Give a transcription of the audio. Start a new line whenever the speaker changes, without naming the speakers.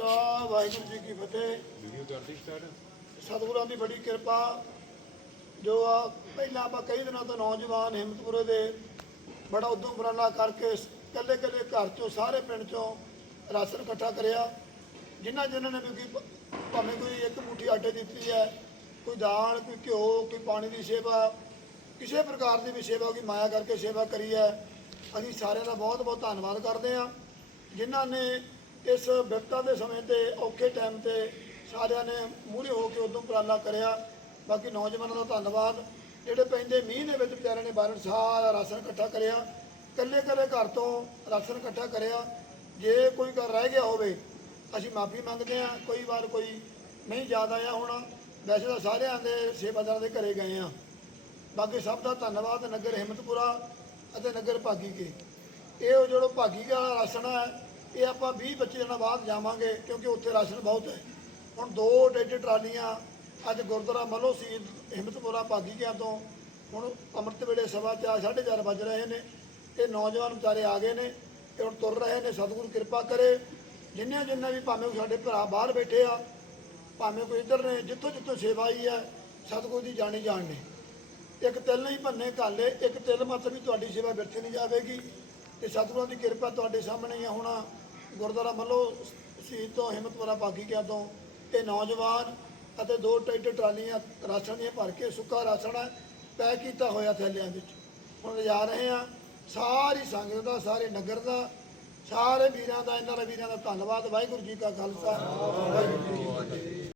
ਖਾਲਸਾ ਵਾਹਿਗੁਰੂ ਜੀ ਕੀ ਫਤਿਹ।
Video ਕਰਦੀ start.
ਸਤਿਗੁਰਾਂ ਦੀ ਬੜੀ ਕਿਰਪਾ। ਜੋ ਆ ਪਹਿਲਾਂ ਆਪਾਂ ਕਈ ਦਿਨਾਂ ਤੋਂ ਨੌਜਵਾਨ ਹਿੰਮਤਪੁਰੇ ਦੇ ਬੜਾ ਉਦਮ ਉਪਰਾਲਾ ਕਰਕੇ ਕੱਲੇ ਕੱਲੇ ਘਰ ਚੋਂ ਸਾਰੇ ਪਿੰਡ ਚੋਂ ਰਾਸ਼ਨ ਇਕੱਠਾ ਕਰਿਆ। ਜਿਨ੍ਹਾਂ ਜਿਨ੍ਹਾਂ ਨੇ ਵੀ ਭਾਵੇਂ ਕੋਈ ਇੱਕ ਮੁੱਠੀ ਆਟੇ ਦਿੱਤੀ ਹੈ ਕੋਈ ਦਾਲ ਕੋਈ ਘਿਓ ਕੋਈ ਪਾਣੀ ਦੀ ਸੇਵਾ ਕਿਸੇ ਪ੍ਰਕਾਰ ਦੀ ਵੀ ਸੇਵਾ ਕੋਈ ਮਾਇਆ ਕਰਕੇ ਸੇਵਾ ਕਰੀ ਹੈ। ਅਸੀਂ ਸਾਰਿਆਂ ਦਾ ਬਹੁਤ ਬਹੁਤ ਧੰਨਵਾਦ ਕਰਦੇ ਹਾਂ। ਜਿਨ੍ਹਾਂ ਨੇ ਇਸ ਵਿਪਤਾ ਦੇ ਸਮੇਂ ਤੇ ਔਖੇ ਟਾਈਮ ਤੇ ਸਾਰਿਆਂ ਨੇ ਮੂਹਰੇ ਹੋ ਕੇ ਉਦੋਂ ਉਪਰਾਲਾ ਕਰਿਆ। ਬਾਕੀ ਨੌਜਵਾਨਾਂ ਦਾ ਧੰਨਵਾਦ। ਜਿਹੜੇ ਪੈਂਦੇ ਮੀਂਹ ਦੇ ਵਿੱਚ ਵਿਚਾਰਿਆਂ ਨੇ ਬਾਹਰ ਸਾਰਾ ਰਾਸ਼ਨ ਇਕੱਠਾ ਕਰਿਆ। ਕੱਲੇ ਕੱਲੇ ਘਰ ਤੋਂ ਰਾਸ਼ਨ ਇਕੱਠਾ ਕਰਿਆ। ਜੇ ਕੋਈ ਘਰ ਰਹਿ ਗਿਆ ਹੋਵੇ, ਅਸੀਂ ਮਾਫੀ ਮੰਗਦੇ ਹਾਂ। ਕੋਈ ਵਾਰ ਕੋਈ ਨਹੀਂ ਯਾਦ ਆਇਆ ਹੋਣਾ। ਵੈਸੇ ਤਾਂ ਸਾਰਿਆਂ ਦੇ ਸੇਵਾਦਾਰਾਂ ਦੇ ਘਰੇ ਗਏ ਆ ਬਾਕੀ ਸਭ ਦਾ ਧੰਨਵਾਦ ਨਗਰ ਹਿੰਮਤਪੁਰਾ ਅਤੇ ਨਗਰ ਭਾਗੀ ਕੇ। ਇਹ ਉਹ ਜਿਹੜਾ ਭਾਗੀ ਕੇ ਵਾਲਾ ਰਾਸ਼ਨ ਹੈ ਇਹ ਆਪਾਂ 20 25 ਦਿਨਾਂ ਬਾਅਦ ਜਾਵਾਂਗੇ, ਕਿਉਂਕਿ ਉੱਥੇ ਰਾਸ਼ਨ ਬਹੁਤ ਹੈ। ਹੁਣ ਦੋ ਡੇਢ ਟਰਾਲੀਆਂ, ਅੱਜ ਗੁਰਦੁਆਰਾ ਮੱਲੋ ਸੀਦ ਹਿੰਮਤਪੁਰਾ ਭਾਗੀ ਤੋਂ। ਹੁਣ ਅੰਮ੍ਰਿਤ ਵੇਲੇ ਸਵਾ ਚਾਰ, ਸਾਢੇ ਚਾਰ ਵੱਜ ਰਹੇ ਨੇ। ਇਹ ਨੌਜਵਾਨ ਵਿਚਾਰੇ ਆ ਗਏ ਨੇ, ਇਹ ਹੁਣ ਤੁਰ ਰਹੇ ਨੇ, ਸਤਿਗੁਰੂ ਕਿਰਪਾ ਕਰੇ। ਜਿੰਨੇ ਜਿੰਨੇ ਵੀ ਭਾਵੇਂ ਸਾਡੇ ਭਰਾ ਬਾਹਰ ਬੈਠੇ ਆ, ਭਾਵੇਂ ਕੋਈ ਇੱਧਰ ਨੇ, ਜਿੱਥੋਂ ਜਿੱਥੋਂ ਸੇਵਾ ਆਈ ਹੈ, ਸਤਿਗੁਰੂ ਦੀ ਜਾਣੀ ਜਾਣ ਨੇ ਇੱਕ ਤਿਲ ਨਹੀਂ ਭੰਨੇ ਕਾਲੇ ਇੱਕ ਤਿਲ ਮਤ ਵੀ ਤੁਹਾਡੀ ਸੇਵਾ ਬਿਰਥ ਨਹੀਂ ਜਾਵੇਗੀ। ਤੇ ਸਤਿਗੁਰਾਂ ਦੀ ਕਿਰਪਾ ਤੁਹਾਡੇ ਸਾਹਮਣੇ ਹੀ ਆ। ਹੁਣ ਗੁਰਦੁਆਰਾ ਮੱਲੋ ਸ਼ਹੀਦ ਤੋਂ ਹਿੰਮਤਪੁਰਾ ਬਾਗੀ ਕਿਆ ਤੋਂ। ਇਹ ਨੌਜਵਾਨ ਅਤੇ ਦੋ ਟਰੈਕਟਰ ਟਰਾਲੀਆਂ ਰਾਸ਼ਨ ਦੀਆਂ ਭਰ ਕੇ ਸੁੱਕਾ ਰਾਸ਼ਨ ਪੈਕ ਕੀਤਾ ਹੋਇਆ ਥੈਲਿਆਂ ਵਿੱਚ। ਹੁਣ ਲਿਜਾ ਰਹੇ ਆ ਸਾਰੀ ਸੰਗਤ ਦਾ, ਸਾਰੇ ਨਗਰ ਦਾ, ਸਾਰੇ ਵੀਰਾਂ ਦਾ, ਇਹਨਾਂ ਦਾ ਵੀਰਾਂ ਦਾ ਧੰਨਵਾਦ। ਵਾਹਿਗੁਰੂ ਜੀ ਕਾ ਖਾਲਸਾ। ਵਾਹਿਗੁਰੂ ਜੀ ਕੀ ਫਤਿਹ।